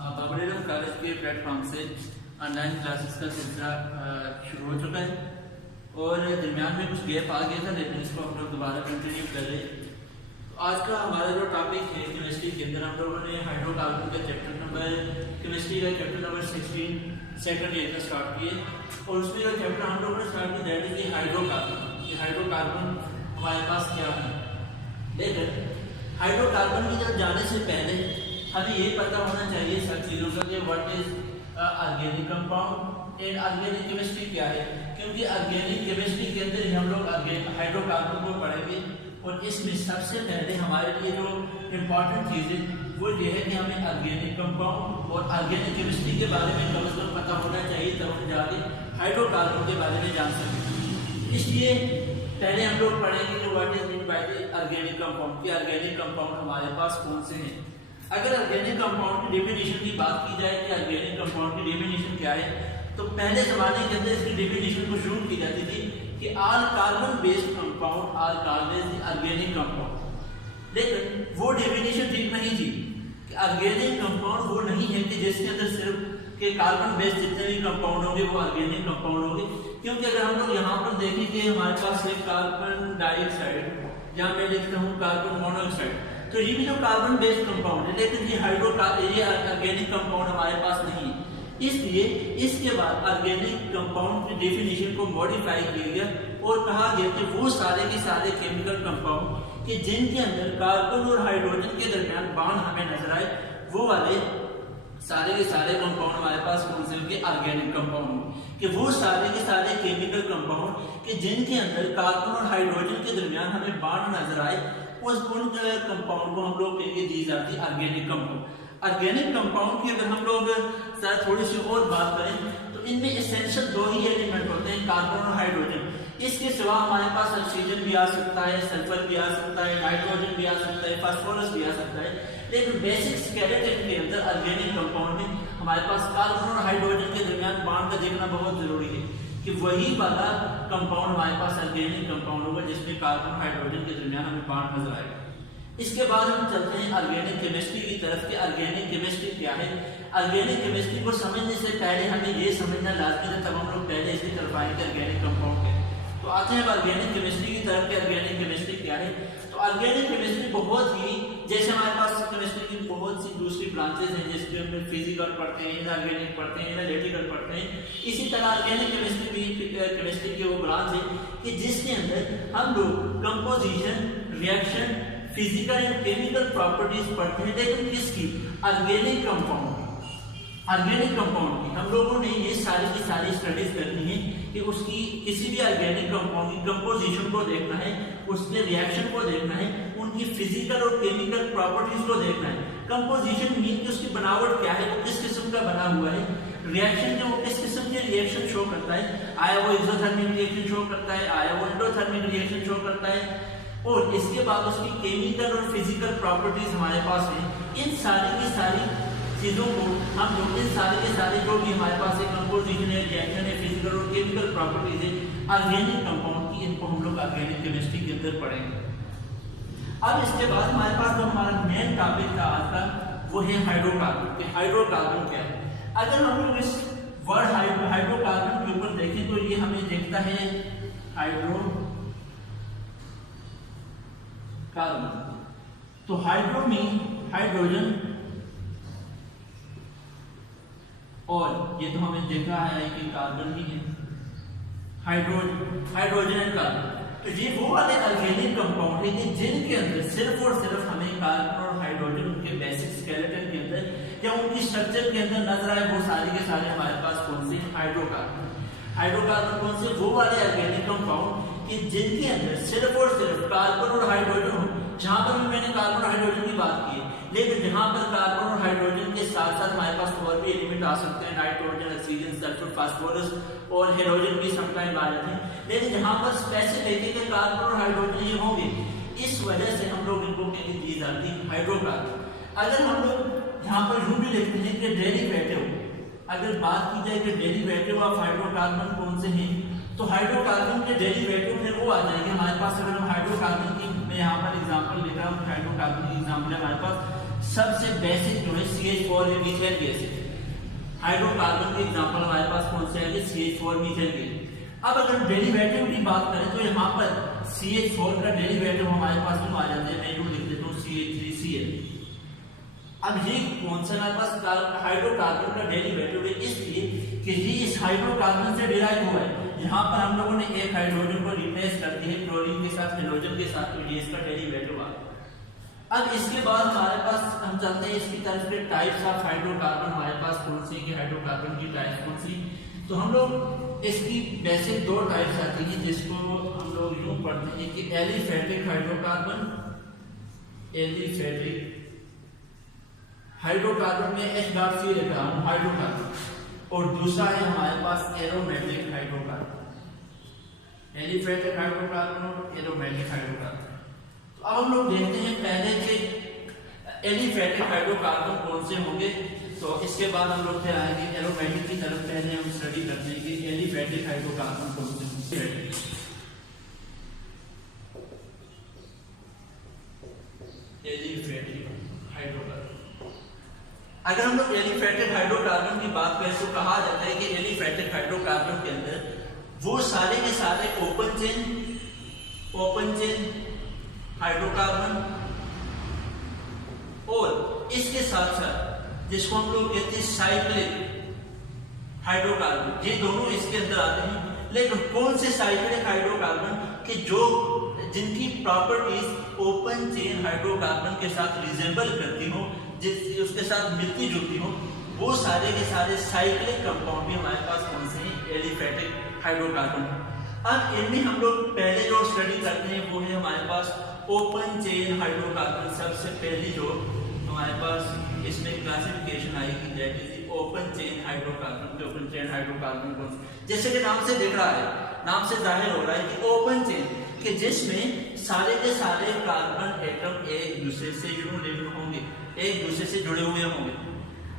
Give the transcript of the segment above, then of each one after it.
बाबरीडम college के platform से online classes का सिलसिला शुरू हो चुका है और दरमियान में कुछ गैप आ गया था, लेकिन इसको हम लोग दोबारा कंटिन्यू कर रहे हैं। तो आज का हमारा जो टॉपिक है केमिस्ट्री के अंदर, हम लोगों ने हाइड्रोकार्बन का चैप्टर नंबर केमिस्ट्री का चैप्टर नंबर 16 सेकंड ईयर का स्टार्ट किए और उसमें जो चैप्टर हम लोगों ने स्टार्ट किया दैट इज हाइड्रोकार्बन। ये हाइड्रोकार्बन हमारे पास क्या है, लेकिन हाइड्रोकार्बन की तरफ जाने से पहले हमें ये पता होना चाहिए सब चीज़ों का कि what is organic compound and organic chemistry क्या है, क्योंकि ऑर्गेनिक केमिस्ट्री के अंदर ही हम लोग हाइड्रोकार्बन को पढ़ेंगे। और इसमें सबसे पहले हमारे लिए जो इम्पोर्टेंट चीज़ है वो ये है कि हमें ऑर्गेनिक कंपाउंड और ऑर्गेनिक केमिस्ट्री के बारे में कम से कम पता होना चाहिए, तब हम जाके हाइड्रोकार्बन के बारे में जान सकें। इसलिए पहले हम लोग पढ़ेंगे कि what is mean by the organic compound, कि ऑर्गेनिक कंपाउंड हमारे पास कौन से हैं। अगर ऑर्गेनिक कंपाउंड की डेफिनेशन की बात की जाए कि ऑर्गेनिक कंपाउंड की डेफिनेशन क्या है, तो पहले जमाने के अंदर इसकी डेफिनेशन को शुरू की जाती थी कि all carbon based compound are called as organic compound. लेकिन वो डेफिनेशन ठीक नहीं थी कि ऑर्गेनिक कंपाउंड वो नहीं है कि जिसके अंदर सिर्फ के कार्बन बेस्ड जितने भी कंपाउंड होंगे वो ऑर्गेनिक कंपाउंड होंगे। क्योंकि अगर हम लोग यहाँ पर देखें कि हमारे पास एक कार्बन डाइऑक्साइड, जहाँ मैं लिखता हूँ कार्बन मोनोऑक्साइड, तो ये भी जो कार्बन बेस्ड कंपाउंड है, लेकिन ये ऑर्गेनिक कंपाउंड हमारे पास नहीं है। इसलिए इसके बाद ऑर्गेनिक कंपाउंड की डेफिनेशन को मॉडिफाई किया गया और कहा गया कि वो सारे के सारे केमिकल कंपाउंड कि जिनके अंदर कार्बन और हाइड्रोजन के दरमियान बॉन्ड हमें नजर आए, वो वाले सारे के सारे कंपाउंड हमारे पास कौन से होंगे, ऑर्गेनिक कंपाउंड। कि वो सारे के सारे केमिकल कंपाउंड कि जिनके अंदर कार्बन और हाइड्रोजन के दरमियान हमें बॉन्ड नजर आए, उस कंपाउंड को हम लोग कहेंगे these are the organic compound. Organic compound की अगर हम लोग थोड़ी सी और बात करें तो इनमें एसेंशियल दो ही एलिमेंट होते हैं, कार्बन और हाइड्रोजन। इसके सिवा हमारे पास ऑक्सीजन भी आ सकता है, सल्फर भी आ सकता है, नाइट्रोजन भी आ सकता है, फास्फोरस भी आ सकता है। लेकिन बेसिक स्केलेटन के अंदर ऑर्गेनिक कंपाउंड में हमारे पास कार्बन और हाइड्रोजन के दरमियान बॉन्ड का देखना बहुत जरूरी है कि वही वाला कंपाउंड हमारे पास ऑर्गेनिक कंपाउंड होगा जिसमें कार्बन और हाइड्रोजन के दरमियान हमें बॉन्ड नजर आएगा। इसके बाद हम चलते हैं ऑर्गेनिक केमिस्ट्री की तरफ कि ऑर्गेनिक केमिस्ट्री क्या है। ऑर्गेनिक केमिस्ट्री को समझने से पहले हमें ये समझना लाजमी है, तब हम लोग पहले इसकी तरफ आएंगे ऑर्गेनिक कंपाउंड के। तो आते हैं ऑर्गेनिक केमिस्ट्री की तरफ कि ऑर्गेनिक केमिस्ट्री क्या है। तो ऑर्गेनिक केमिस्ट्री बहुत ही, जैसे हमारे पास केमिस्ट्री की बहुत सी दूसरी ब्रांचेस हैं, जैसे हम फिजिकल पढ़ते हैं, इनऑर्गेनिक पढ़ते हैं, एनालिटिकल पढ़ते हैं, इसी तरह ऑर्गेनिक केमिस्ट्री भी केमिस्ट्री की वो ब्रांच है कि जिसके अंदर हम लोग composition, reaction, physical and chemical properties पढ़ते हैं। लेकिन किसकी, ऑर्गेनिक कंपाउंड की हम लोगों ने ये सारी की सारी स्टडीज करनी है कि उसकी किसी भी ऑर्गेनिक कंपाउंड की कंपोजिशन को देखना है, उसके रिएक्शन को देखना है, उनकी फिजिकल और केमिकल प्रॉपर्टीज को देखना है। कंपोजिशन मीन कि उसकी बनावट क्या है, वो किस किस्म का बना हुआ है। रिएक्शन जो किस किस्म के रिएक्शन शो करता है, आया वो एक्सोथर्मिक रिएक्शन शो करता है, आया वो एंडोथर्मिक रिएक्शन शो करता है। और इसके बाद उसकी केमिकल और फिजिकल प्रॉपर्टीज हमारे पास है। इन सारी की सारी चीजों को हम लोग, इन सारे के सारे जो भी हमारे पास है कंपोजिशन है, रिएक्शन है, फिजिकल और केमिकल प्रॉपर्टीज है ऑर्गेनिक कंपाउंड की, इनको हम लोग ऑर्गेनिक केमिस्ट्री के अंदर पढ़ेंगे। अब इसके बाद हमारे पास जो हमारा मेन टॉपिक था आज का वो है हाइड्रोकार्बन। हाइड्रोकार्बन क्या है, अगर हम लोग इस वर्ड हाइड्रोकार्बन के ऊपर देखें तो ये हमें देखता है कार्बन। तो हाइड्रो में हाइड्रोजन, और ये तो हमें देखा है कि कार्बन ही है, हाइड्रोजन एंड कार्बन। तो ये वो वाले ऑर्गेनिक कंपाउंड है कि जिनके अंदर सिर्फ और सिर्फ हमें कार्बन और हाइड्रोजन उनके बेसिक स्केलेटन के अंदर या उनकी स्ट्रक्चर के अंदर नजर आए, वो सारे के सारे हमारे पास कौन से, हाइड्रोकार्बन कौन से, वो वाले ऑर्गेनिक कंपाउंड कि जिनके अंदर सिर्फ और सिर्फ कार्बन और हाइड्रोजन हो। जहां पर भी मैंने कार्बन और हाइड्रोजन की बात की है, लेकिन जहां पर कार्बन और हाइड्रोजन के साथ साथ हमारे पास और भी एलिमेंट आ सकते हैं, नाइट्रोजन, ऑक्सीजन, सल्फर, फास्फोरस और हेलोजन भी समटाइम आ जाते हैं। लेकिन जहां पर स्पेसिफिक है कि कार्बन और हाइड्रोजन ये होंगे, इस वजह से हम लोग इनको कहेंगे दी जाती है हाइड्रोकार्बन। अगर हम लोग यहाँ पर यूं भी लिखते हैं कि डेरिवेटिव, अगर बात की जाए कि डेरिवेटिव ऑफ हाइड्रोकार्बन कौन से हैं, तो हाइड्रोकार्बन के डेरिवेटिव में वो आ जाएंगे हमारे पास। अगर हम हाइड्रोकार्बन की, मैं यहाँ पर एग्जांपल लिख रहा हूँ, हाइड्रोकार्बन की एग्जांपल है हमारे पास सबसे बेसिक जो है CH4 है, मीथेन गैस है। हाइड्रोकार्बन के एग्जांपल हमारे पास कौन से आएंगे? CH4 methane gas. अब अगर डेरिवेटिव की बात करें तो यहाँ पर CH4 का डेरिवेटिव हमारे पास जो आ जाते हैं, मैं यूं लिख देता हूँ CH3Cl। अब ये कौन सा हमारे पास हाइड्रोकार्बन का डेरिवेटिव है, इसलिए कि ये इस हाइड्रोकार्बन से डिराइव हुआ है। यहाँ पर हम लोगों ने एक हाइड्रोजन को रिप्लेस कर दिया क्लोरीन के साथ, हाइड्रोजन के साथ, तो ये इसका डेरिवेटिव आ गया। अब इसके बाद हमारे पास हम जानते हैं इसकी तरफ से टाइप्स ऑफ हाइड्रोकार्बन हमारे पास कौन सी है, हाइड्रोकार्बन की टाइप्स कौन सी। तो हम लोग इसकी बेसिक दो टाइप्स आती हैं जिसको हम लोग यूं पढ़ते हैं कि एलिफेटिक हाइड्रोकार्बन, एलिफेटिक हाइड्रोकार्बन में H.C लिख रहा हूं हाइड्रोकार्बन, और दूसरा है हमारे पास एरोमेटिक हाइड्रोकार्बन, एलिफेटिक हाइड्रोकार्बन और एरोमेटिक हाइड्रोकार्बन। तो अब हम लोग देखते हैं पहले के एलिफेटिक हाइड्रोकार्बन कौन से होंगे, तो इसके बाद हम लोग फिर आएंगे एरोमेटिक की तरफ। पहले हम स्टडी करते हैं कि एलिफेटिक हाइड्रोकार्बन कौन से होंगे। एलिफेटिक हाइड्रोकार्बन, अगर हम लोग एलिफेटिक हाइड्रोकार्बन की बात करें तो कहा जाता है कि एलिफेटिक हाइड्रोकार्बन के अंदर वो सारे के सारे ओपन चेन हाइड्रोकार्बन और इसके साथ साथ जिसको हम लोग कहते हैं साइक्लिक हाइड्रोकार्बन, ये दोनों इसके अंदर आते हैं। लेकिन कौन से साइक्लिक हाइड्रोकार्बन कि जो जिनकी प्रॉपर्टीज ओपन चेन हाइड्रोकार्बन के साथ रिजेंबल करती हो, उसके साथ मिलती जुलती हो, वो सारे के सारे साइक्लिक कंपाउंड भी हमारे पास कौन से हैं? Aliphatic hydrocarbon. अब इनमें हम लोग पहले जो स्टडी करते हैं वो है हमारे पास ओपन चेन हाइड्रोकार्बन। सबसे पहली जो हमारे पास इसमें क्लासिफिकेशन आएगी that is open chain hydrocarbon. के ओपन चेन हाइड्रोकार्बन कौन से, जैसे कि नाम से दिख रहा है, नाम से जाहिर हो रहा है कि ओपन चेन कि जिसमें सारे के सारे कार्बन एटम एक दूसरे से यूनिट होंगे, एक दूसरे से जुड़े हुए होंगे।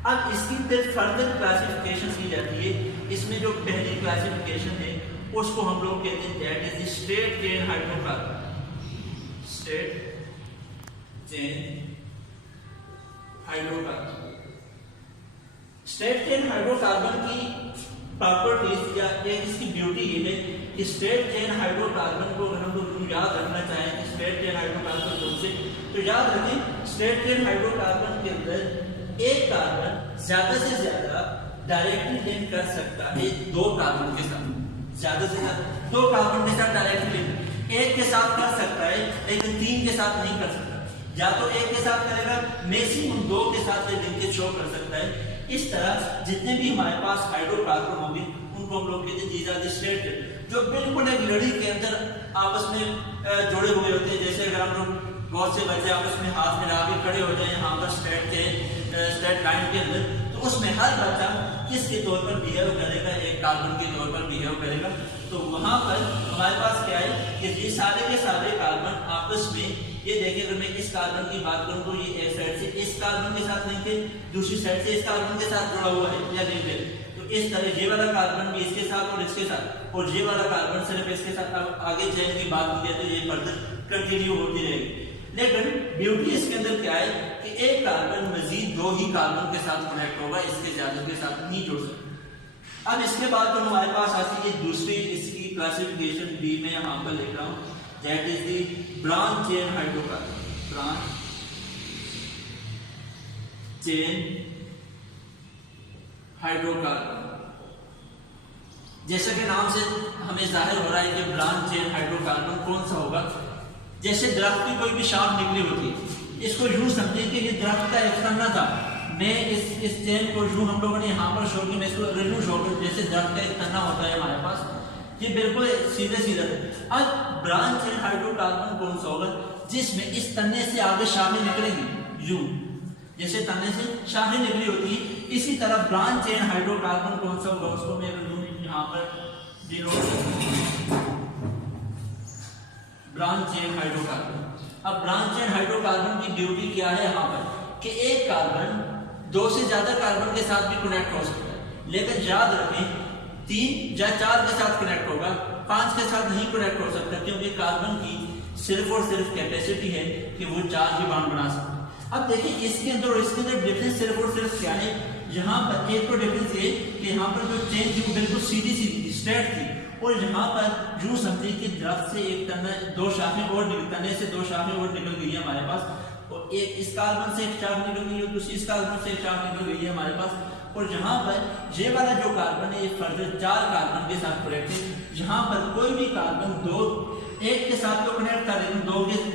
अब इसकी फिर फर्दर क्लासिफिकेशन की जाती है। इसमें जो पहली क्लासिफिकेशन है उसको हम लोग कहते हैं that is straight chain hydrocarbon. Straight chain hydrocarbon, straight chain hydrocarbon की प्रॉपर्टीज या एक इसकी ब्यूटी ये है कि स्ट्रेट चेन हाइड्रोकार्बन को अगर हम लोग याद रखना चाहें कि स्ट्रेट चेन हाइड्रोकार्बन कौन से, तो याद रखें स्ट्रेट चेन हाइड्रोकार्बन के अंदर एक कार्बन ज्यादा से ज्यादा डायरेक्टली लिंक कर सकता है दो कार्बन के साथ, ज्यादा से ज्यादा दो कार्बन के साथ डायरेक्टली लिंक एक के साथ कर सकता है, लेकिन तीन के साथ नहीं कर सकता। या तो एक के साथ करेगा, मैक्सिमम दो के साथ लिंकेज शो कर सकता है। इस तरह जितने भी हमारे पास हाइड्रोकार्बन होंगे उनको हम लोग कहते हैं these are the straight chain, जो बिल्कुल एक लड़ी के अंदर आपस में जुड़े हुए होते हैं। जैसे अगर हम लोग बहुत से बच्चे आपस में हाथ मिला के खड़े हो जाए यहाँ पर स्ट्रेट लाइन के अंदर, तो उसमें हर बच्चा किसके तौर पर बिहेव करेगा, एक कार्बन के तौर पर बिहेव करेगा। तो वहां पर हमारे पास क्या है कि ये सारे के सारे कार्बन आपस में, ये देखिए अगर मैं इस कार्बन की बात करूं तो ये एक साइड से इस कार्बन के साथ लिंक है, दूसरी साइड से इस कार्बन के साथ जुड़ा हुआ है या लिंक है। तो इस तरह ये वाला कार्बन भी इसके साथ और इसके साथ, और ये वाला कार्बन सिर्फ इसके साथ। अब आगे चेन की बात की जाए तो ये फर्दर कंटिन्यू होती रहेगी। लेकिन ब्यूटी इसके अंदर क्या है कि एक कार्बन मजीद दो ही कार्बन के साथ कनेक्ट होगा, इसके ज्यादा के साथ नहीं जुड़ सकता। अब इसके बाद तो हमारे पास आती है दूसरी इसकी क्लासिफिकेशन बी में यहाँ पर लिख रहा हूँ, that is the branch chain hydrocarbon. Branch chain hydrocarbon, जैसे कि नाम से हमें जाहिर हो रहा है कि ब्रांच चेन हाइड्रोकार्बन कौन सा होगा। जैसे दरख्त की कोई भी शाख निकली होती है, इसको यूं समझे कि ये दरख्त का एक तन्ना था। मैं इस चेन को यूं हम लोगों ने यहाँ पर शो किया, मैं इसको अगर यूं शो करूं जैसे दरख्त का एक तन्ना होता है हमारे पास, ये बिल्कुल सीधे सीधे है। अब ब्रांच चेन हाइड्रोकार्बन कौन सा होगा जिसमें इस तन्ने से आगे शाखें निकलेंगी, यूं जैसे तन्ने से शाखें निकली होती है, इसी तरह ब्रांच चेन हाइड्रोकार्बन कौन सा होगा उसको मैं यहाँ पर डिनोट, ब्रांच चेन हाइड्रोकार्बन। अब ब्रांच चेन हाइड्रोकार्बन की ड्यूटी क्या है यहाँ पर कि एक कार्बन दो से ज्यादा कार्बन के साथ भी कनेक्ट हो सकता है, लेकिन याद रखें तीन या चार के साथ कनेक्ट होगा, पांच के साथ नहीं कनेक्ट हो सकता, क्योंकि कार्बन की सिर्फ और सिर्फ कैपेसिटी है कि वो चार ही बॉन्ड बना सकता है। अब देखिए इसके अंदर और इसके अंदर डिफरेंस सिर्फ और सिर्फ क्या है, यहाँ पर एक तो डिफरेंस ये कि यहाँ पर जो चेन थी वो बिल्कुल सीधी सीधी स्ट्रेट थी, और यहाँ पर यूं समझिए कि दरख्त से एक तना दो शाखें और तने से दो शाखें और निकल गई है हमारे पास, और एक इस कार्बन से एक शाख निकल गई है, दूसरी इस कार्बन से एक शाख निकल गई है हमारे पास। और यहाँ पर ये वाला जो कार्बन है ये फर्दर 4 कार्बन के साथ कनेक्ट है। यहाँ पर कोई भी कार्बन एक के साथ तो कनेक्ट था, लेकिन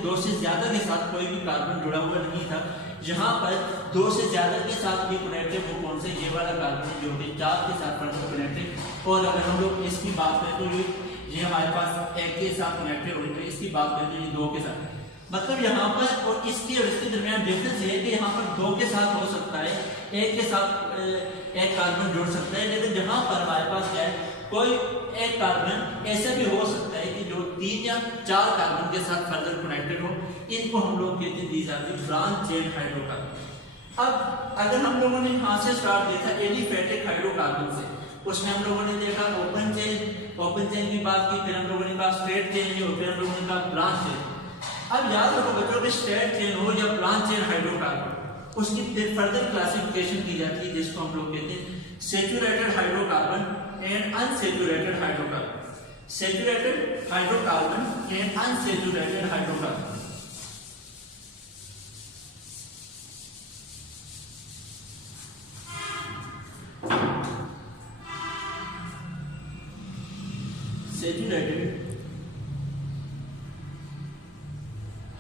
दो से ज्यादा के साथ कोई भी कार्बन जुड़ा हुआ नहीं था। यहाँ पर 2 से ज्यादा के साथ भी कनेक्ट है, वो कौन से, ये वाला कार्बन है जो कि 4 के साथ फर्दर कनेक्ट है। और अगर हम लोग इसकी बात करें तो ये हमारे पास 1 के साथ कनेक्ट है, और इसकी बात करें तो ये 2 के साथ। मतलब यहाँ पर और इसके दरमियान डिफरेंस है कि यहाँ पर 2 के साथ हो सकता है, 1 के साथ एक कार्बन जुड़ सकता है, लेकिन जहाँ पर हमारे पास क्या है, कोई एक कार्बन ऐसा भी हो सकता है कि जो 3 या 4 कार्बन के साथ फर्दर कनेक्टेड हो। इनको हम लोग कहते हैं these are the branch chain hydrocarbon. अब अगर हम लोगों ने यहाँ से स्टार्ट देखा एलिफेटिक हाइड्रोकार्बन से, उसमें हम लोगों ने देखा ओपन चेन की बात की, फिर हम लोगों ने कहा स्ट्रेट चेन, फिर हम लोगों ने कहा ब्रांच चेन। अब याद रखो बच्चों कि स्ट्रेट चेन हो या ब्रांच चेन हाइड्रोकार्बन, उसकी फिर फर्दर क्लासिफिकेशन की जाती है, जिसको हम लोग कहते हैं saturated hydrocarbon and unsaturated hydrocarbon. Saturated hydrocarbon and unsaturated hydrocarbon. Saturated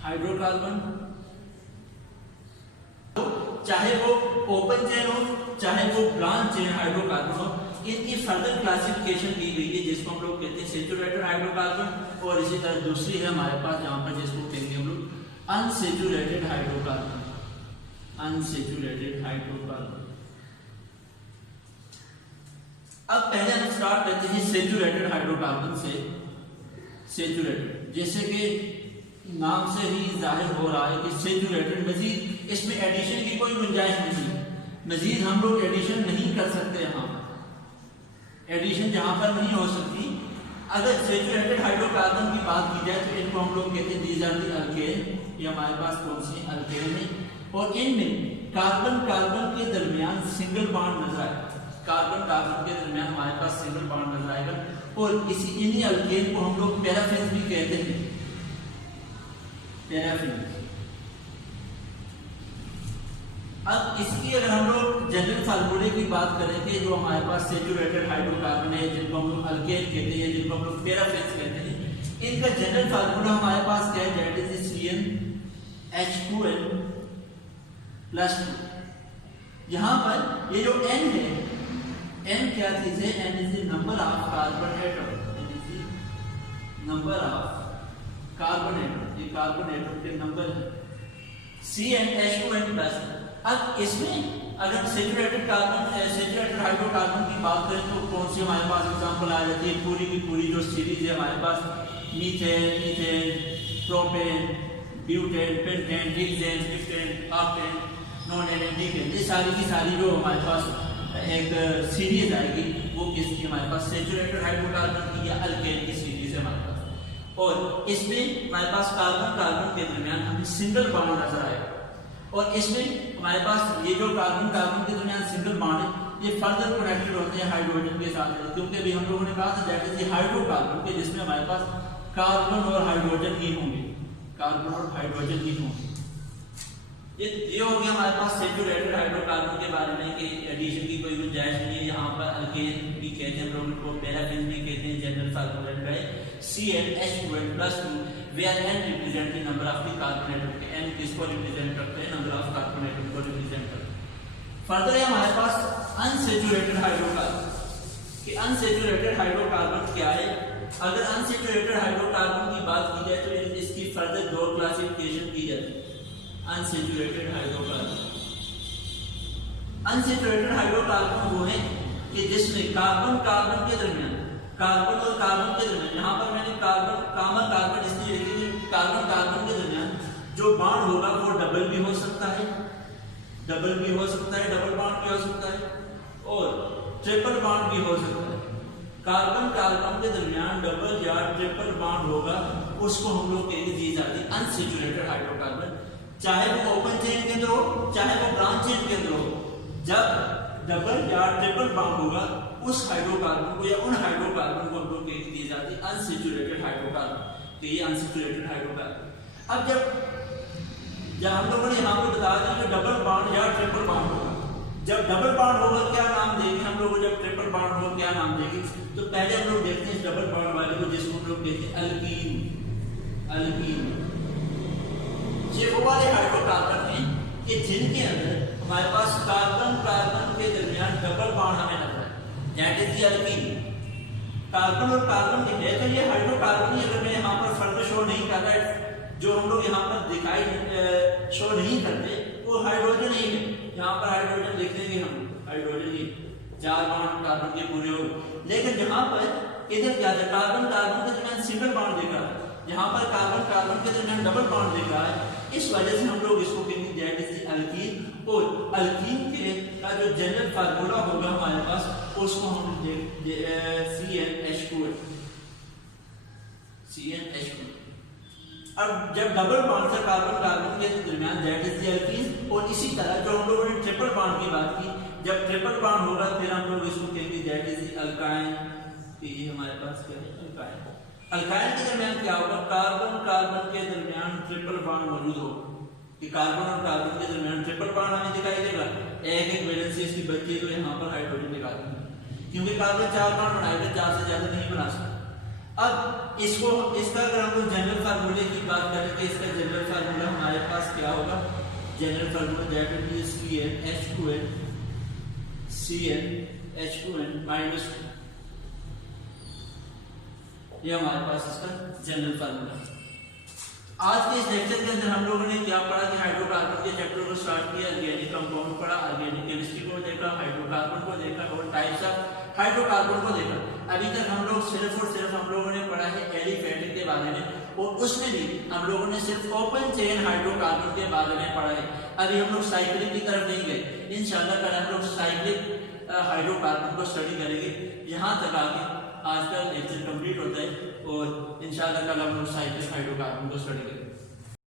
hydrocarbon चाहे वो ओपन चेन हो चाहे वो ब्रांच चेन हाइड्रोकार्बन हो, इनकी फर्दर क्लासिफिकेशन की गई है, जिसको हम लोग कहते हैं सैचुरेटेड हाइड्रोकार्बन। और इसी तरह दूसरी है हमारे पास जहां पर जिसको कहेंगे हम लोग अनसैचुरेटेड हाइड्रोकार्बन। Unsaturated hydrocarbon. अब पहले हम स्टार्ट करते हैं सैचुरेटेड हाइड्रोकार्बन से। सैचुरेटेड जैसे कि नाम से ही जाहिर हो रहा है कि सैचुरेटेड, मजीद इसमें एडिशन की कोई गुंजाइश नहीं, मजीद हम लोग एडिशन नहीं कर सकते, यहाँ एडिशन जहां पर नहीं हो सकती। अगर सैचुरेटेड हाइड्रोकार्बन की बात की जाए तो इनको हम लोग कहते हैं दीज आर द अल्केन। ये हमारे पास कौन सी अल्केन है, और इनमें कार्बन कार्बन के दरमियान सिंगल बॉन्ड नजर आएगा। कार्बन कार्बन के दरमियान हमारे पास सिंगल बॉन्ड नजर आएगा, और इन्हीं अल्केन को हम लोग पैराफिन भी कहते हैं। पैराफिन। अब इसकी अगर हम लोग जनरल फार्मूले की बात करें कि जो हमारे पास सैचुरेटेड हाइड्रोकार्बन है, जिनको हम लोग अल्केन कहते हैं, जिनको हम लोग पैराफिन कहते हैं, इनका जनरल फार्मूला हमारे पास क्या है, दैट इज CnH2n + 2। यहाँ पर ये जो N है, N क्या चीज है, N is the number of carbon atom. N is the number of carbon atom, ये कार्बन एटम के नंबर है। CnH2n + 2। अब इसमें अगर सैचुरेटेड हाइड्रोकार्बन की बात करें तो कौन सी हमारे पास एग्जांपल आ जाती है, पूरी की पूरी जो सीरीज है हमारे पास, methane, ethane, propane, butane, pentane, hexane, hexane, octane, nonane, decane, ये सारी की सारी जो हमारे पास एक सीरीज आएगी वो किसकी, हमारे पास सैचुरेटेड हाइड्रोकार्बन की या अल्केन की सीरीज है हमारे पास। और इसमें हमारे पास कार्बन कार्बन के दरमियान हमें सिंगल बॉन्ड नजर आएगा, और इसमें हमारे पास ये जो कार्बन कार्बन के दरमियान सिंगल बॉन्ड है ये फर्दर कनेक्टेड होते हैं हाइड्रोजन के साथ, क्योंकि अभी हम लोगों ने कहा था दैट इज हाइड्रोकार्बन के, जिसमें हमारे पास कार्बन और हाइड्रोजन ही होंगे, कार्बन और हाइड्रोजन ही होंगे। ये हो गया हमारे पास सैचुरेटेड हाइड्रोकार्बन के बारे में कि एडिशन की कोई गुंजाइश नहीं है। यहाँ पर अल्केन भी कहते हैं, हम लोग उनको पैराफिन भी कहते हैं। जनरल फार्मूला है CnH2n + 2 where n represent the number of the carbon atom के n किसको रिप्रेजेंट करते हैं, नंबर ऑफ कार्बन एटम को रिप्रेजेंट करते हैं। फर्दर है हमारे पास अनसैचुरेटेड हाइड्रोकार्बन कि अनसैचुरेटेड हाइड्रोकार्बन क्या है। अगर अनसैचुरेटेड हाइड्रोकार्बन की बात की जाए तो इसकी फर्दर 2 क्लासिफिकेशन की जाती है। अनसैचुरेटेड हाइड्रोकार्बन, अनसैचुरेटेड हाइड्रोकार्बन वो है कि जिसमें कार्बन कार्बन के दरमियान, कार्बन और कार्बन के दरमियान, यहाँ पर मैंने कार्बन इसलिए लिखी है, कार्बन कार्बन के दरमियान जो बॉन्ड होगा वो डबल भी हो सकता है, डबल बॉन्ड भी हो सकता है, और ट्रिपल बॉन्ड भी हो सकता है। कार्बन कार्बन के दरमियान डबल या ट्रिपल बॉन्ड होगा, उसको हम लोग कहेंगे these are the unsaturated hydrocarbon. चाहे वो ओपन चेन के अंदर हो चाहे वो ब्रांच चेन के अंदर हो, जब डबल या ट्रिपल बॉन्ड होगा उस हाइड्रोकार्बन को या उन हाइड्रोकार्बन को हम लोग कह दिए जाते हैं अनसैचुरेटेड हाइड्रोकार्बन। तो ये अनसैचुरेटेड हाइड्रोकार्बन। अब जब हम लोगों ने यहाँ पे बता दिया कि डबल बॉन्ड या ट्रिपल बॉन्ड होगा, जब डबल बॉन्ड होगा क्या नाम देंगे हम लोग, जब ट्रिपल बॉन्ड होगा क्या नाम देंगे? तो पहले हम लोग देखते हैं इस डबल बॉन्ड वाले को जिसको हम लोग कहते हैं अल्कीन। अल्कीन ये वो वाले हाइड्रोकार्बन हैं कि जिनके अंदर हमारे पास कार्बन कार्बन के दरमियान डबल बॉन्ड हमें लग रहा है, that is the alkyne. Carbon और कार्बन के है तो ये हाइड्रोकार्बन ही, अगर मैं यहाँ पर फर्क शो नहीं कर रहा है, जो हम लोग यहाँ पर दिखाई शो नहीं करते वो हाइड्रोजन ही है। यहाँ पर हाइड्रोजन लिख देंगे हम, हाइड्रोजन ही 4 बॉन्ड कार्बन के पूरे हो। लेकिन यहाँ पर इधर क्या है, कार्बन कार्बन के दरमियान सिंगल बॉन्ड दिख रहा है, यहाँ पर कार्बन कार्बन के दरमियान डबल बॉन्ड दिख रहा है। इस वजह से हम लोग इसको कहेंगे दैट इज द अल्कीन। और अल्कीन के का जो जनरल फार्मूला होगा हमारे पास उसको हम CnH2। अब जब डबल बॉन्ड था कार्बन कार्बन के दरमियान दैट इज द अल्कीन। और इसी तरह जो हम लोगों ने ट्रिपल बॉन्ड की बात की, जब ट्रिपल बॉन्ड होगा फिर हम लोग इसको कहेंगे दैट इज द अल्काइन। ये हमारे पास क्या है, अल्काइन। अल्काइन के दरमियान क्या होगा, कार्बन कार्बन के दरमियान ट्रिपल बॉन्ड मौजूद होगा कि कार्बन और कार्बन के दरमियान ट्रिपल बॉन्ड हमें दिखाई देगा। एक एक वैलेंस से इसकी बच्ची तो यहाँ पर हाइड्रोजन निकाल देंगे, क्योंकि कार्बन 4 बॉन्ड बनाएगा, 4 से ज्यादा नहीं बना सकता। अब इसको इसका अगर हम लोग जनरल फार्मूले की बात करें तो इसका जनरल फार्मूला हमारे पास क्या होगा, general formula that is CnH2n minus, ये हमारे पास इसका जनरल फार्मूला। आज के इस लेक्चर के अंदर हम लोगों ने क्या पढ़ा कि हाइड्रोकार्बन के चैप्टर को स्टार्ट किया, ऑर्गेनिक कंपाउंड पढ़ा, ऑर्गेनिक केमिस्ट्री को देखा, हाइड्रोकार्बन को देखा और टाइप्स ऑफ हाइड्रोकार्बन को देखा। अभी तक हम लोग सिर्फ और सिर्फ हम लोगों ने पढ़ा है एलिफेटिक के बारे में, और उसमें भी हम लोगों ने सिर्फ ओपन चेन हाइड्रोकार्बन के बारे में पढ़ा है। अभी हम लोग साइक्लिक की तरफ नहीं गए, इंशाल्लाह कल हम लोग साइक्लिक हाइड्रोकार्बन को स्टडी करेंगे। यहाँ तक आके आज का लेक्चर कंप्लीट होता है और इंशाल्लाह कल हम लोग साइक्लिक हाइड्रोकार्बन को स्टडी करेंगे।